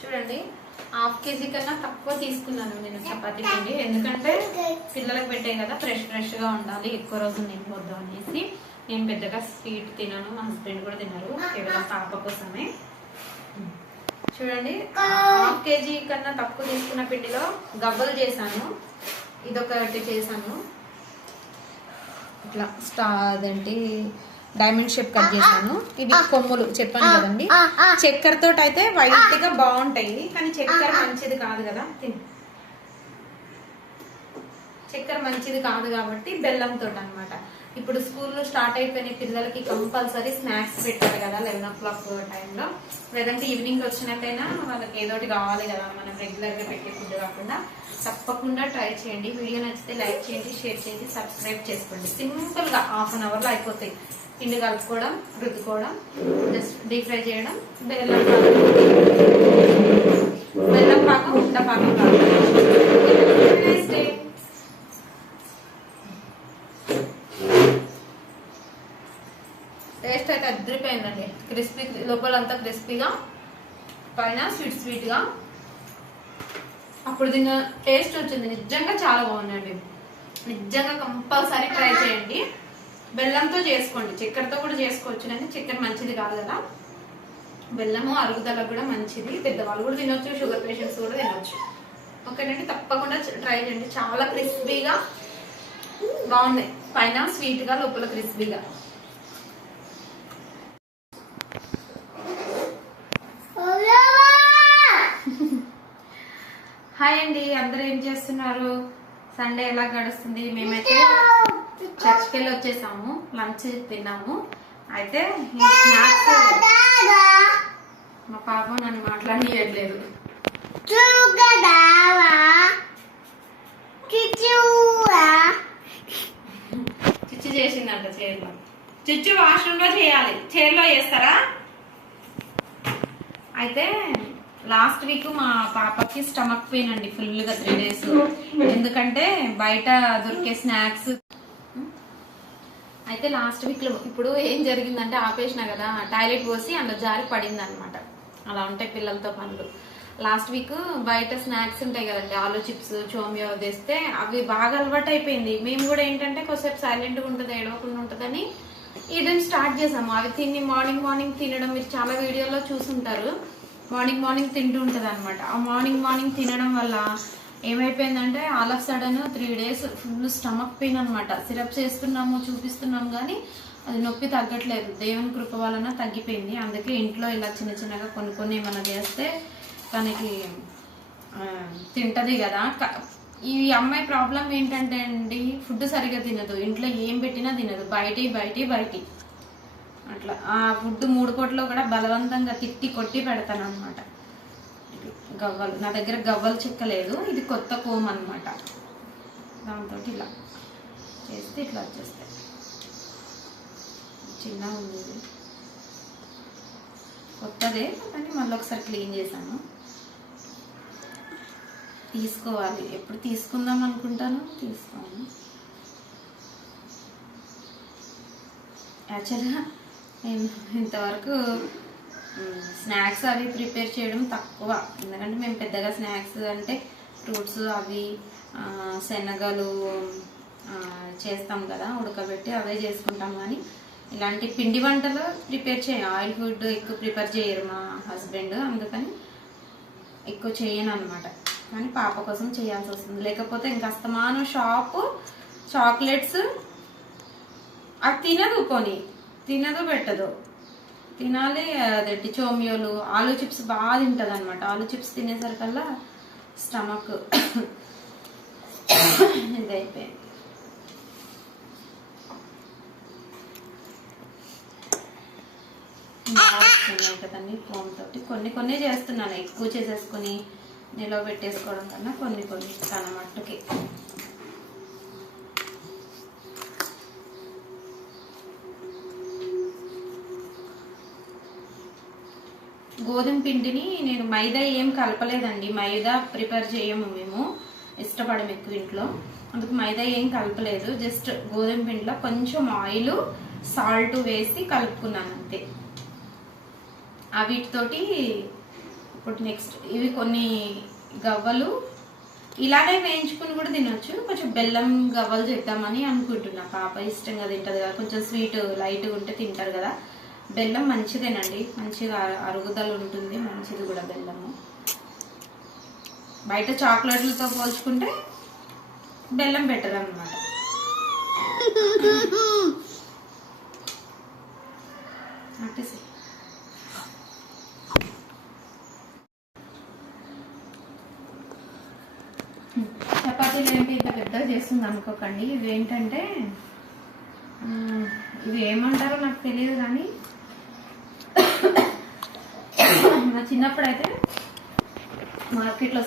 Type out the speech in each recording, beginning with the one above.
చూడండి, half KG కన్నా తక్కువ తీసుకున్నాను నేను చపాతీ పిండి. ఎందుకంటే పిల్లలకు పెట్టే కదా, ఫ్రెష్గా ఉండాలి, ఎక్కువ రోజులు నింపొద్దు అనేసి. నేను పెద్దగా స్వీట్ తినను, మా హస్బెండ్ కూడా తినరు, కేవలం పాప కోసమే. చూడండి, హాఫ్ కేజీ కన్నా తక్కువ తీసుకున్న పిండిలో గవ్వలు చేశాను. ఇదొకటి చేశాను, ఇట్లా అదేంటి డైమండ్ షేప్ కట్ చేశాను. ఇవి కొమ్ములు చెప్పాను కదండి. చక్కెరతో అయితే వైట్ గా బాగుంటాయి, కానీ చక్కెర మంచిది కాదు కదా, చక్కెర మంచిది కాదు కాబట్టి బెల్లంతో అనమాట. ఇప్పుడు స్కూల్లో స్టార్ట్ అయిపోయిన పిల్లలకి కంపల్సరీ స్నాక్స్ పెట్టాలి కదా 11 o'clock టైంలో, లేదంటే ఈవినింగ్ వచ్చినట్టయినా వాళ్ళకి ఏదోటి కావాలి కదా, మనం రెగ్యులర్ గా పెట్టే ఫుడ్ కాకుండా. తప్పకుండా ట్రై చేయండి. వీడియో నచ్చితే లైక్ చేయండి, షేర్ చేయండి, సబ్స్క్రైబ్ చేసుకోండి. సింపుల్ గా ½ an hour లో అయిపోతాయి. పిండి కలుపుకోవడం, రుద్దుకోవడం, జస్ట్ డీప్ ఫ్రై చేయడం. బెల్లం పాకం ఉండ పాకం కాదు. టేస్ట్ అయితే అదిరిపోయిందండి. క్రిస్పీ, లోపలంతా క్రిస్పీగా, పైన స్వీట్ గా. అప్పుడు దీని టేస్ట్ వచ్చింది, నిజంగా చాలా బాగుందండి. నిజంగా కంపల్సరీ ట్రై చేయండి. బెల్లంతో చేసుకోండి, చక్కెరతో కూడా చేసుకోవచ్చు, కానీ చక్కెర మంచిది కాదు కదా. బెల్లము అరుగుదలకు కూడా మంచిది, పెద్దవాళ్ళు కూడా తినొచ్చు, షుగర్ పేషెంట్స్ కూడా తినొచ్చు. ఓకేనండి, తప్పకుండా ట్రై చేయండి. చాలా క్రిస్పీగా బాగున్నాయి, పైన స్వీట్ గా, లోపల క్రిస్పీగా. హాయ్ అండి, అందరూ ఏం చేస్తున్నారు? సండే ఎలా గడుస్తుంది? మేమైతే చర్చ్కి వెళ్ళి వచ్చేసాము, లంచ్ తిన్నాము. అయితే స్నాక్స్, మా పాప నన్ను మాట్లాడలేదు, చిచ్చు చేసిందంట చైర్లో. చిచ్చు వాష్రూమ్ లో చేయాలి, చైర్లో చేస్తారా? అయితే లాస్ట్ వీక్ మా పాపకి స్టమక్ పెయిన్ అండి, ఫుల్ గా 3 days. ఎందుకంటే బయట దొరికే స్నాక్స్. అయితే లాస్ట్ వీక్ లో ఇప్పుడు ఏం జరిగిందంటే, ఆపేసిన కదా, టాయిలెట్ పోసి అందులో జారి పడింది అనమాట. అలా ఉంటాయి పిల్లలతో పనులు. లాస్ట్ వీక్ బయట స్నాక్స్ ఉంటాయి కదండి, ఆలు చిప్స్, చోమియో తెస్తే అవి బాగా అలవాటు అయిపోయింది. మేము కూడా ఏంటంటే కొద్దిసేపు సైలెంట్ గా ఉంటుంది, ఏడవకుండా ఉంటుందని ఇదని స్టార్ట్ చేసాము. అవి తిని మార్నింగ్ తినడం, మీరు చాలా వీడియోలో చూసుంటారు. మార్నింగ్ తింటూ ఉంటది అనమాట. ఆ మార్నింగ్ తినడం వల్ల ఏమైపోయిందంటే, all of sudden 3 days full stomach pain అనమాట. సిరప్స్ వేస్తున్నాము, చూపిస్తున్నాము, కానీ అది నొప్పి తగ్గట్లేదు. దేవుని కృప వలన తగ్గిపోయింది. అందుకే ఇంట్లో ఇలా చిన్నగా కొన్ని ఏమైనా చేస్తే తనకి తింటది కదా. ఈ అమ్మాయి ప్రాబ్లం ఏంటంటే అండి, ఫుడ్ సరిగా తినదు, ఇంట్లో ఏం పెట్టినా తినదు, బయటి అట్లా. ఆ ఫుడ్ 3 పూటలో కూడా బలవంతంగా తిట్టి కొట్టి పెడతాను అనమాట. గవ్వలు, నా దగ్గర గవ్వలు చెక్కలేదు, ఇది కొత్త కోమ్ అనమాట. దాంతో ఇలా చేస్తే ఇట్లా వచ్చేస్తాయి. చిన్న ఉంది, కొత్తదే కానీ మళ్ళీ ఒకసారి క్లీన్ చేశాను. తీసుకోవాలి, ఎప్పుడు తీసుకుందాం అనుకుంటాను, తీసుకోను. యాక్చువల్గా నేను ఇంతవరకు స్నాక్స్ అవి ప్రిపేర్ చేయడం తక్కువ. ఎందుకంటే మేము పెద్దగా స్నాక్స్ అంటే ఫ్రూట్స్ అవి శనగలు చేస్తాం కదా, ఉడకబెట్టి అవే చేసుకుంటాం. కానీ ఇలాంటి పిండి వంటలు ప్రిపేర్ చేయం. ఆయిల్ ఫుడ్ ఎక్కువ ప్రిపేర్ చేయరు మా హస్బెండ్, అందుకని ఎక్కువ చేయను అనమాట. కానీ పాప కోసం చేయాల్సి వస్తుంది, లేకపోతే ఇంకా అస్తమానం షాపు చాక్లెట్స్ అది తినదు పెట్టదు. తినాలి, అదేంటి చోమియోలు, ఆలు చిప్స్ బాగా తింటుంది అనమాట. ఆలు చిప్స్ తినేసరికల్లా స్టమక్ ఇదైపోయింది. కదండి ఫోన్ తోటి కొన్ని చేస్తున్నాను, ఎక్కువ చేసేసుకుని నిలవ పెట్టేసుకోవడం కన్నా కొన్ని తన మట్టుకి. గోధుమ పిండిని నేను మైదా ఏం కలపలేదండి, మైదా ప్రిపేర్ చేయము మేము, ఇష్టపడము ఎక్కువ ఇంట్లో, అందుకు మైదా ఏం కలపలేదు. జస్ట్ గోధుమ పిండిలో కొంచెం ఆయిల్, సాల్ట్ వేసి కలుపుకున్నాను అంతే. ఆ వీటితోటి ఇప్పుడు నెక్స్ట్ ఇవి కొన్ని గవ్వలు ఇలానే వేయించుకుని కూడా తినొచ్చు. కొంచెం బెల్లం గవ్వలు చేద్దామని అనుకుంటున్నా. పాప ఇష్టంగా తింటది కదా, కొంచెం స్వీట్ లైట్గా ఉంటే తింటారు కదా. బెల్లం మంచిదేనండి, మంచిగా అరుగుదల ఉంటుంది, మంచిది కూడా బెల్లము. బయట చాక్లెట్లతో పోల్చుకుంటే బెల్లం బెటర్ అన్నమాట. చపాతీలు ఏంటి ఇంత పెద్దగా చేస్తుంది అనుకోకండి. ఇవేంటంటే ఇవి ఏమంటారో నాకు తెలియదు కానీ నా చిన్నప్పుడైతే మార్కెట్లో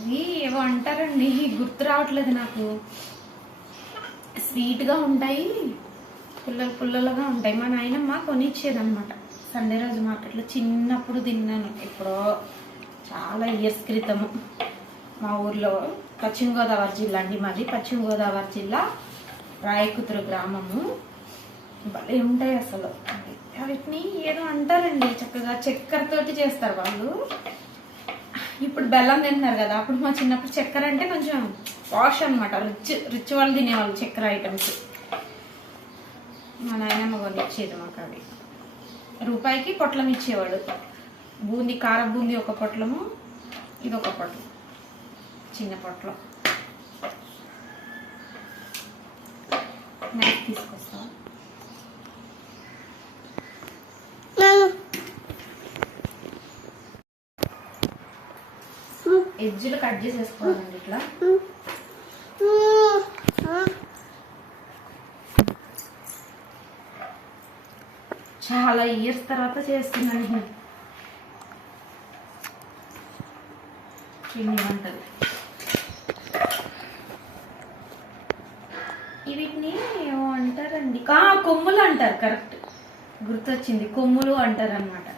ఇవి ఏవో అంటారండి, గుర్తు రావట్లేదు నాకు. స్వీట్గా ఉంటాయి, పుల్లలుగా ఉంటాయి. మా నాయనమ్మ కొనిచ్చేది అనమాట సండే రోజు మార్కెట్లో. చిన్నప్పుడు తిన్నాను, ఎప్పుడో చాలా ఇయర్స్ క్రితము. మా ఊర్లో పశ్చిమ గోదావరి జిల్లా అండి మాది. పశ్చిమ గోదావరి జిల్లా రాయకుతురు గ్రామము. భలే ఉంటాయి అసలు. వీటిని ఏదో అంటారండి, చక్కగా చక్కెరతోటి చేస్తారు వాళ్ళు. ఇప్పుడు బెల్లం తింటున్నారు కదా, అప్పుడు మా చిన్నప్పుడు చక్కెర అంటే కొంచెం వాష్ అనమాట. రిచ్ వాళ్ళు తినేవాళ్ళు చక్కెర ఐటమ్స్. మా నాయనమ్మ కొనిచ్చేది మాకు అవి. రూపాయికి పొట్లం ఇచ్చేవాడు. బూందీ, కార బూందీ ఒక పొట్లము, ఇది ఒక పొట్లం, చిన్న పొట్లం. నాకు తీసుకొస్తా. ఎడ్జ్లు కట్ చేసేసుకోవాలండి ఇట్లా. చాలా ఇయర్స్ తర్వాత చేస్తున్నాను పిండి వంటలు. వీటిని ఏమో అంటారండి, కొమ్ములు అంటారు. కరెక్ట్, గుర్తొచ్చింది, కొమ్ములు అంటారు అనమాట.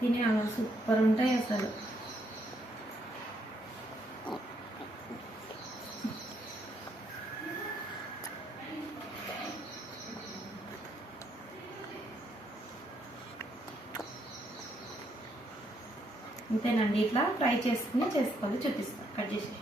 తినే సూపర్ ఉంటాయి అసలు. అంతేనండి, ఇట్లా ఫ్రై చేసుకోవాలి. చూపిస్తాను, కట్ చేసి.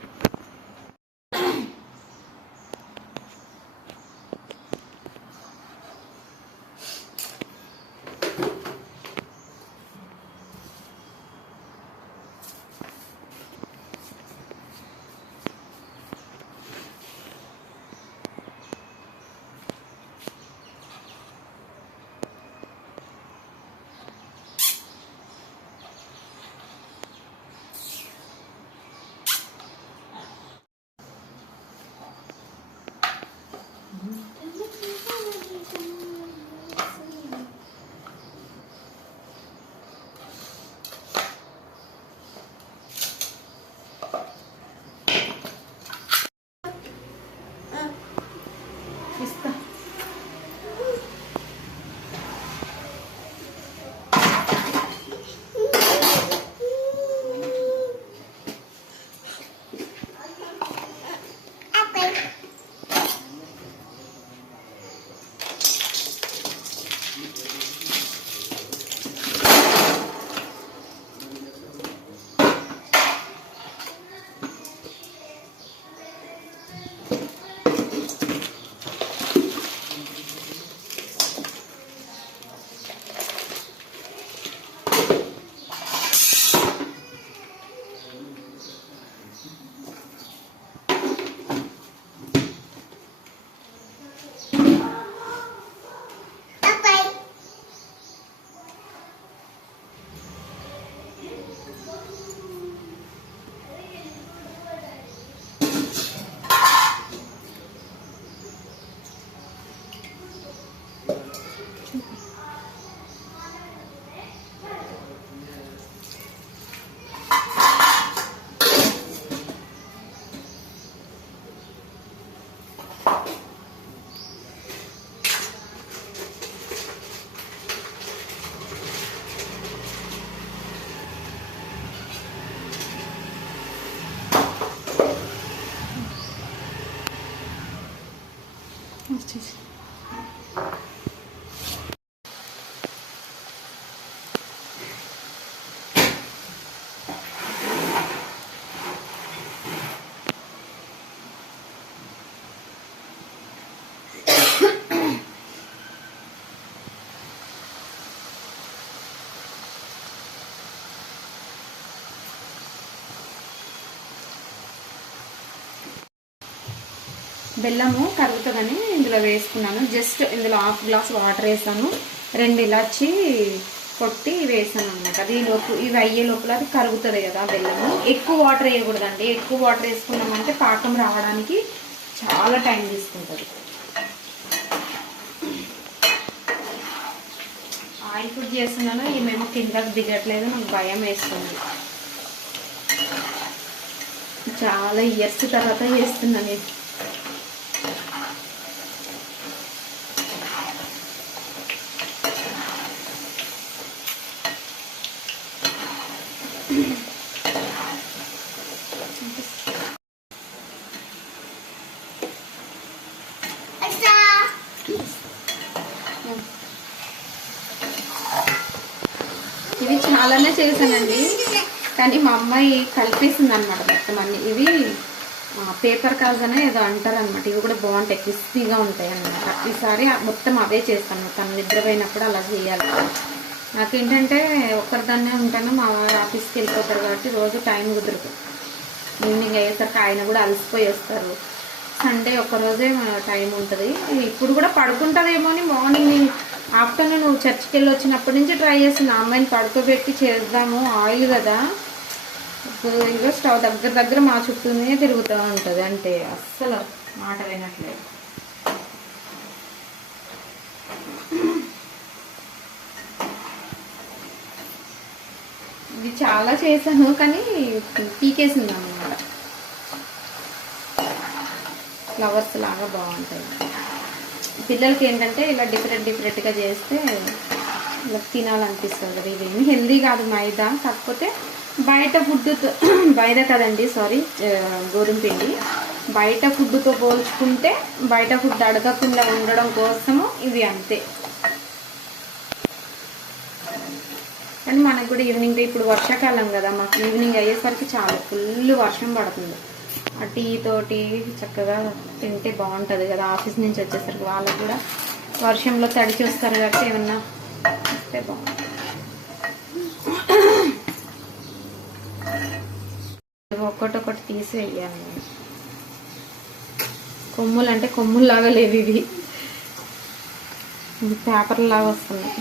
బెల్లము కరుగుతుందని ఇందులో వేసుకున్నాను. జస్ట్ ఇందులో హాఫ్ గ్లాస్ వాటర్ వేసాను, 2 ఇలాచి కొట్టి వేసాను అనమాట. దీనిలోపు ఇవి అయ్యే లోపల అది కరుగుతుంది కదా బెల్లము. ఎక్కువ వాటర్ వేయకూడదండి, ఎక్కువ వాటర్ వేసుకున్నామంటే పాకం రావడానికి చాలా టైం తీసుకుంటుంది. ఆయిల్ ఫుడ్ చేస్తున్నాను, ఈమెమో కిందకి దిగట్లేదు, నాకు భయం వేస్తుంది. చాలా ఇయర్స్ తర్వాత చేస్తున్నాను ఇది. ఇవి చాలానే చేశానండి, కానీ మా అమ్మాయి కలిపేసింది అనమాట మొత్తం అన్ని. ఇవి పేపర్ కాజ్ అనే ఏదో అంటారు అనమాట. ఇవి కూడా బాగుంటాయి, క్రిస్పీగా ఉంటాయి అన్నమాట. ఈసారి మొత్తం అవే చేస్తాను, తను నిద్రపోయినప్పుడు అలా చేయాలి. నాకేంటంటే ఒక్కరిదాన్నే ఉంటాను, మా వారు ఆఫీస్కి వెళ్ళిపోతారు కాబట్టి రోజు టైం కుదరదు. ఈవినింగ్ అయ్యేసరికి ఆయన కూడా అలసిపోయి వస్తారు. సండే ఒక్కరోజే టైం ఉంటుంది. ఇప్పుడు కూడా పడుకుంటుందేమో అని మార్నింగ్ ఆఫ్టర్నూన్ చర్చ్కి వెళ్ళి వచ్చినప్పటి నుంచి ట్రై చేస్తున్నా, అమ్మాయిని పడుకోబెట్టి చేద్దాము, ఆయిల్ కదా. ఇదో స్టవ్ దగ్గర మా చుట్టూనే తిరుగుతూ ఉంటుంది, అంటే అస్సలు మాట వినట్లేదు. ఇవి చాలా చేశాను, కానీ పీకేసింది అన్నమాట. ఫ్లవర్స్ లాగా బాగుంటాయి. పిల్లలకి ఏంటంటే ఇలా డిఫరెంట్గా చేస్తే ఇలా తినాలనిపిస్తుంది కదా. ఇవేమి హెల్దీ కాదు మైదా, కాకపోతే బయట ఫుడ్తో మైదా కదండి, సారీ, గోధుమ పిండి. బయట ఫుడ్తో పోల్చుకుంటే బయట ఫుడ్ అడగకుండా ఉండడం కోసము ఇవి అంతే. కానీ మనకు కూడా ఈవినింగ్, ఇప్పుడు వర్షాకాలం కదా, మాకు ఈవినింగ్ అయ్యేసరికి చాలా ఫుల్ వర్షం పడుతుంది. ఆ టీ తోటి చక్కగా తింటే బాగుంటుంది కదా. ఆఫీస్ నుంచి వచ్చేసరికి వాళ్ళకు కూడా వర్షంలో తడిచి వస్తారు కాబట్టి ఏమన్నా ఇస్తే బాగుంటుంది. ఒక్కటొక్కటి తీసి వేయాలి. కొమ్ములు అంటే కొమ్ముల్లాగా లేవు, ఇవి పేపర్ లాగా వస్తున్నాయి.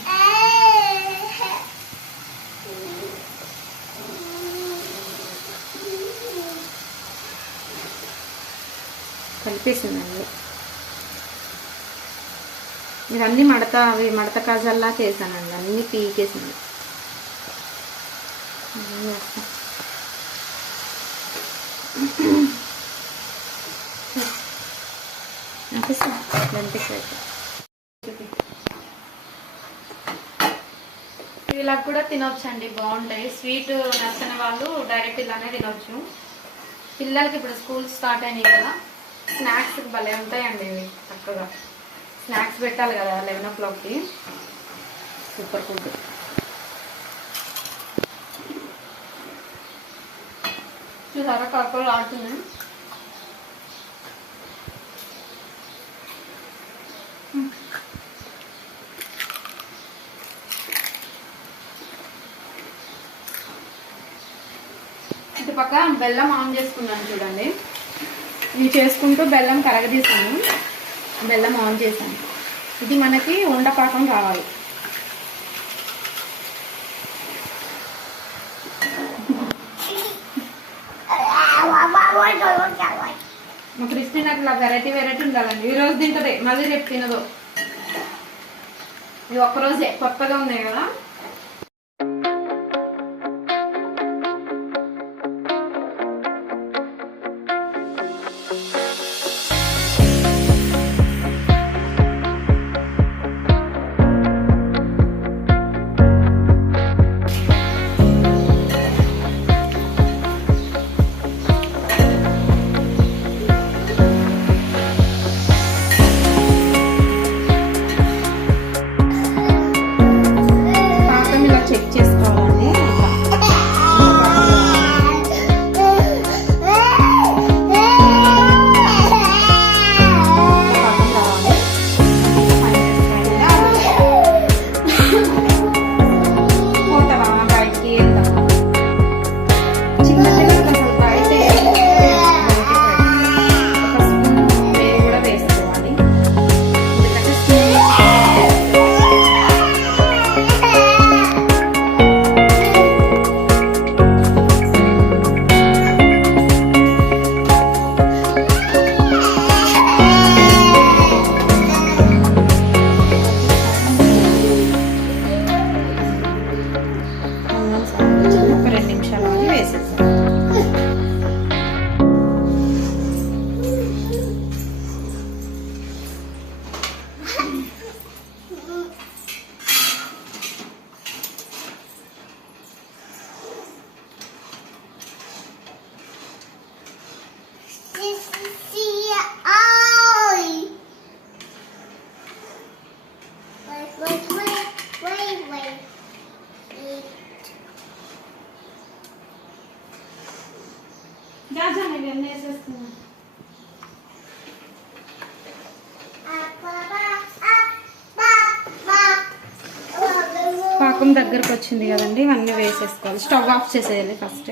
కలిపేసిందండి. ఇవన్నీ మడత కాజల్లా చేశానండి, అన్నీ పీకేసింది. ఇలా కూడా తినొచ్చు అండి, బాగుంటాయి. స్వీట్ నచ్చని వాళ్ళు డైరెక్ట్ ఇలానే తినొచ్చు. పిల్లలకి ఇప్పుడు స్కూల్ స్టార్ట్ అయినాయి కదా, స్నాక్స్ భలే ఉంటాయండి ఇవి. చక్కగా స్నాక్స్ పెట్టాలి కదా 11 o'clockకి. Super food. చూసారా కక్కలు ఆడుతున్నాయి. ఇటు పక్క బెల్లం ఆన్ చేసుకున్నాను చూడండి. ఇవి చేసుకుంటూ బెల్లం కరగదీసాను, బెల్లం ఆన్ చేశాను. ఇది మనకి ఉండపాకం రావాలి. మా క్రిస్టిన్ అట్లా వెరైటీ ఉండాలండి. ఈరోజు తింటది, మళ్ళీ రేపు తినదు. ఇది ఒక్కరోజే, కొత్తగా ఉన్నాయి కదా. ఇవన్నీ వేసేస్తున్నా. పాకం దగ్గరకు వచ్చింది కదండి, ఇవన్నీ వేసేసుకోవాలి. స్టవ్ ఆఫ్ చేసేయాలి ఫస్ట్.